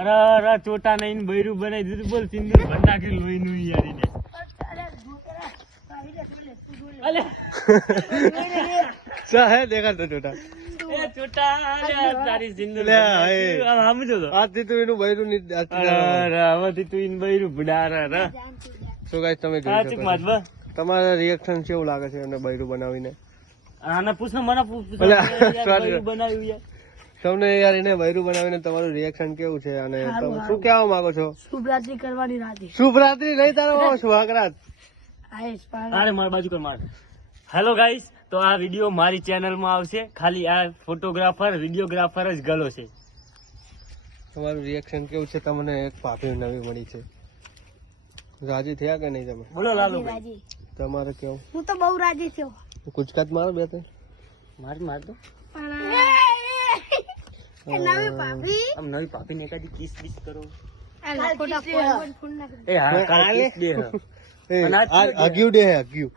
અરે અરે ચોટા નહીં બૈરું બનાવી દીધું બોલ સિંદૂર ભર નાખી લોહી નું યારી ને અલે સા હે દેખાડતો ચોટા એ ચોટા અરે તારી સિંદૂર લે, એ. આમ જો તો આજથી તું એનું બૈરું ની અરે હવેથી તું ઇન બૈરું ભડાર રે સો ગાઈસ તમે આ જોઈ ચીક શકો માત છો. તમારા રિએક્શન કેવું લાગે છે અને બૈરું બનાવીને આના પૂછ ને મને પૂછ અલા, બૈરું બનાવ્યું યાર તમને યાર એને બૈરું બનાવીને તમારું રિએક્શન કેવું છે અને તમે શું કહેવા માંગો છો? શુભરાત્રી કરવાની રાતે શુભ રાત્રી નહીં તારો સુહાગરાત. આઈસ પાર અરે માર બાજુ કર માર હેલો ગાઈસ તો આ વિડીયો મારી ચેનલમાં આવશે ખાલી આ ફોટોગ્રાફર વિડીયોગ્રાફર જ ગલો છે તમારું રિએક્શન કેવું છે? તમને એક ભાભી નવી મળી છે, રાજી થયા કે નહીં તમે? બોલો લાલુ રાજી તમારે કેવું? હું તો બહુ રાજી થયો કુચકાત મારો બે ત્રણ. માર તો નવી ભાભી આમ નવી પાપી ને એકાદી કિસ બીસ કરો ખોટા ફોન નાખી એ હા કાલે કાલે? kiss દે હા. એ, અને આજ આ હગ્યું ડે હે હગ્યું.